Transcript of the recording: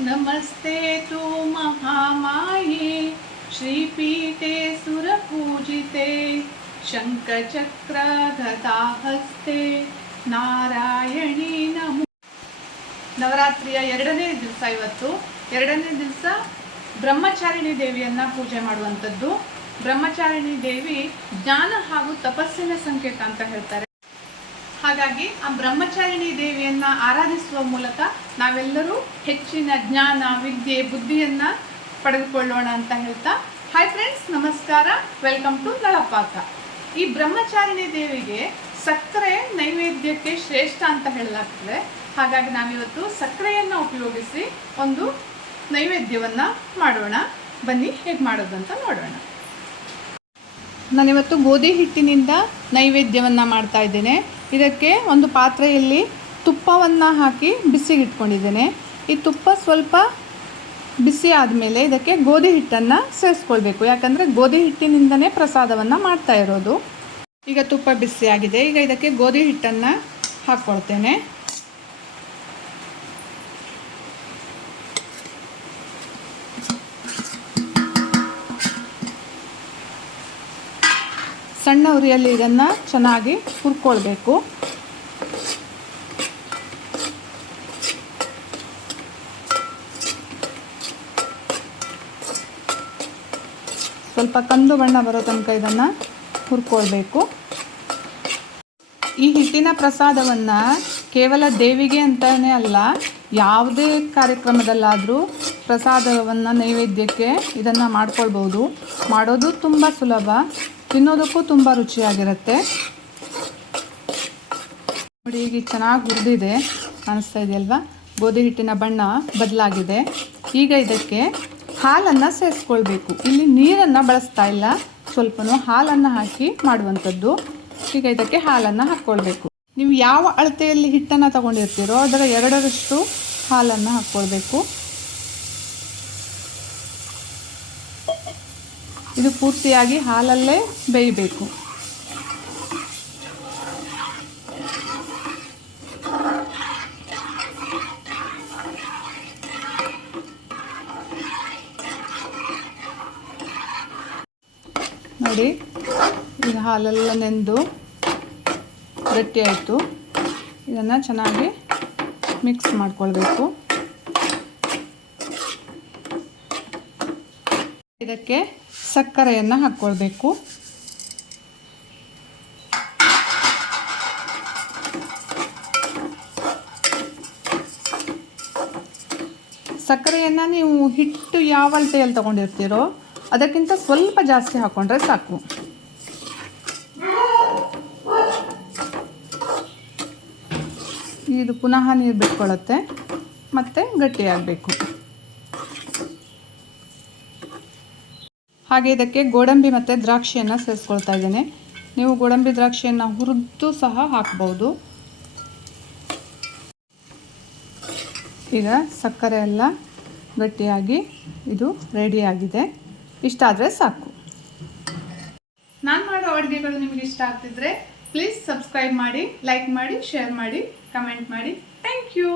नमस्ते तु महामाये श्रीपीठे सुरपूजिते ಶಂಖಚಕ್ರಗದಾಹಸ್ತೆ ನಾರಾಯಣಿ ನಮೋ ನವರಾತ್ರಿಯ ಎರಡನೇ ದಿವಸ ಇವತ್ತು ಎರಡನೇ ದಿವಸ ಬ್ರಹ್ಮಚಾರಿಣಿ ದೇವಿಯನ್ನ ಪೂಜೆ ಮಾಡುವಂಥದ್ದು ಬ್ರಹ್ಮಚಾರಿಣಿ ದೇವಿ ಜ್ಞಾನ ಹಾಗೂ ತಪಸ್ಸಿನ ಸಂಕೇತ ಅಂತ ಹೇಳ್ತಾರೆ ಹಾಗಾಗಿ ಆ ಬ್ರಹ್ಮಚಾರಿಣಿ ದೇವಿಯನ್ನ ಆರಾಧಿಸುವ ಮೂಲಕ ನಾವೆಲ್ಲರೂ ಹೆಚ್ಚಿನ ಜ್ಞಾನ, ವಿದ್ಯೆ, ಬುದ್ಧಿಯನ್ನ ಪಡೆದುಕೊಳ್ಳೋಣ ಅಂತ ಹೇಳ್ತಾ ಹಾಯ್ ಫ್ರೆಂಡ್ಸ್ ನಮಸ್ಕಾರ. ವೆಲ್ಕಮ್ ಟು ನಳಪಾಕ ಈ ಬ್ರಹ್ಮಚಾರಿಣಿ ದೇವಿಗೆ ಸಕ್ಕರೆ ನೈವೇದ್ಯಕ್ಕೆ ಶ್ರೇಷ್ಠ ಅಂತ ಹೇಳಲಾಗ್ತದೆ. ಹಾಗಾಗಿ ನಾವಿವತ್ತು ಸಕ್ಕರೆಯನ್ನು ಉಪಯೋಗಿಸಿ ಒಂದು ನೈವೇದ್ಯವನ್ನ ಮಾಡೋಣ. ಬನ್ನಿ, ಹೇಗೆ ಮಾಡೋದಂತ ನೋಡೋಣ. ನಾನಿವತ್ತು ಗೋಧಿ ಹಿಟ್ಟಿನಿಂದ ನೈವೇದ್ಯವನ್ನು ಮಾಡ್ತಾ ಇದ್ದೇನೆ. ಇದಕ್ಕೆ ಒಂದು ಪಾತ್ರೆಯಲ್ಲಿ ತುಪ್ಪವನ್ನು ಹಾಕಿ ಬಿಸಿಗಿಟ್ಕೊಂಡಿದ್ದೇನೆ. ಈ ತುಪ್ಪ ಸ್ವಲ್ಪ ಬಿಸಿ ಆದಮೇಲೆ ಇದಕ್ಕೆ ಗೋಧಿ ಹಿಟ್ಟನ್ನು ಸೇರಿಸ್ಕೊಳ್ಬೇಕು. ಯಾಕಂದರೆ ಗೋಧಿ ಹಿಟ್ಟಿನಿಂದನೇ ಪ್ರಸಾದವನ್ನು ಮಾಡ್ತಾ ಇರೋದು. ಈಗ ತುಪ್ಪ ಬಿಸಿಯಾಗಿದೆ. ಈಗ ಇದಕ್ಕೆ ಗೋಧಿ ಹಿಟ್ಟನ್ನು ಹಾಕ್ಕೊಳ್ತೇನೆ. ಸಣ್ಣ ಉರಿಯಲ್ಲಿ ಇದನ್ನು ಚೆನ್ನಾಗಿ ಹುರ್ಕೊಳ್ಬೇಕು. ಸ್ವಲ್ಪ ಕಂದು ಬಣ್ಣ ಬರೋ ತನಕ ಇದನ್ನು ಹುರ್ಕೊಳ್ಬೇಕು. ಈ ಹಿಟ್ಟಿನ ಪ್ರಸಾದವನ್ನು ಕೇವಲ ದೇವಿಗೆ ಅಂತಲೇ ಅಲ್ಲ, ಯಾವುದೇ ಕಾರ್ಯಕ್ರಮದಲ್ಲಾದರೂ ಪ್ರಸಾದವನ್ನು ನೈವೇದ್ಯಕ್ಕೆ ಇದನ್ನು ಮಾಡ್ಕೊಳ್ಬೋದು. ಮಾಡೋದು ತುಂಬ ಸುಲಭ. ತಿನ್ನೋದಕ್ಕೂ ತುಂಬ ರುಚಿಯಾಗಿರುತ್ತೆ. ನೋಡಿ ಈಗ ಚೆನ್ನಾಗಿ ಹುರಿದಿದೆ. ಕಾಣಿಸ್ತಾ ಇದೆಯಲ್ವಾ ಗೋಧಿ ಹಿಟ್ಟಿನ ಬಣ್ಣ ಬದಲಾಗಿದೆ. ಈಗ ಇದಕ್ಕೆ ಹಾಲನ್ನು ಸೇರಿಸ್ಕೊಳ್ಬೇಕು. ಇಲ್ಲಿ ನೀರನ್ನು ಬಳಸ್ತಾ ಇಲ್ಲ. ಸ್ವಲ್ಪನೂ ಹಾಲನ್ನು ಹಾಕಿ ಮಾಡುವಂಥದ್ದು. ಈಗ ಇದಕ್ಕೆ ಹಾಲನ್ನು ಹಾಕ್ಕೊಳ್ಬೇಕು. ನೀವು ಯಾವ ಅಳತೆಯಲ್ಲಿ ಹಿಟ್ಟನ್ನು ತಗೊಂಡಿರ್ತೀರೋ ಅದರ ಎರಡರಷ್ಟು ಹಾಲನ್ನು ಹಾಕ್ಕೊಳ್ಬೇಕು. ಇದು ಪೂರ್ತಿಯಾಗಿ ಹಾಲಲ್ಲೇ ಬೇಯಬೇಕು. ನೋಡಿ ಈಗ ಹಾಲೆಲ್ಲ ನೆಂದು ಗಟ್ಟಿಯಾಯಿತು ಇದನ್ನು ಚೆನ್ನಾಗಿ ಮಿಕ್ಸ್ ಮಾಡ್ಕೊಳ್ಬೇಕು. ಇದಕ್ಕೆ ಸಕ್ಕರೆಯನ್ನು ಹಾಕ್ಕೊಳ್ಬೇಕು ಸಕ್ಕರೆಯನ್ನು ನೀವು ಹಿಟ್ಟು ಯಾವ ಅಳತೆಯಲ್ಲಿ ತಗೊಂಡಿರ್ತೀರೋ ಅದಕ್ಕಿಂತ ಸ್ವಲ್ಪ ಜಾಸ್ತಿ ಹಾಕ್ಕೊಂಡ್ರೆ ಸಾಕು. ಇದು ಪುನಃ ನೀರು ಬಿಟ್ಕೊಳ್ಳುತ್ತೆ ಮತ್ತು ಗಟ್ಟಿಯಾಗಬೇಕು. ಹಾಗೆ ಇದಕ್ಕೆ ಗೋಡಂಬಿ ಮತ್ತು ದ್ರಾಕ್ಷಿಯನ್ನು ಸೇರಿಸ್ಕೊಳ್ತಾ ಇದ್ದೇನೆ. ನೀವು ಗೋಡಂಬಿ ದ್ರಾಕ್ಷಿಯನ್ನು ಹುರಿದು ಸಹ ಹಾಕ್ಬೋದು. ಈಗ ಸಕ್ಕರೆ ಎಲ್ಲ ಗಟ್ಟಿಯಾಗಿ ಇದು ರೆಡಿಯಾಗಿದೆ ಇಷ್ಟ ಆದರೆ ಸಾಕು. ನಾನು ಮಾಡೋ ಅಡುಗೆಗಳು ನಿಮಗೆ ಇಷ್ಟ ಆಗ್ತಿದ್ರೆ ಪ್ಲೀಸ್ ಸಬ್ಸ್ಕ್ರೈಬ್ ಮಾಡಿ ಲೈಕ್ ಮಾಡಿ ಶೇರ್ ಮಾಡಿ ಕಮೆಂಟ್ ಮಾಡಿ. Thank you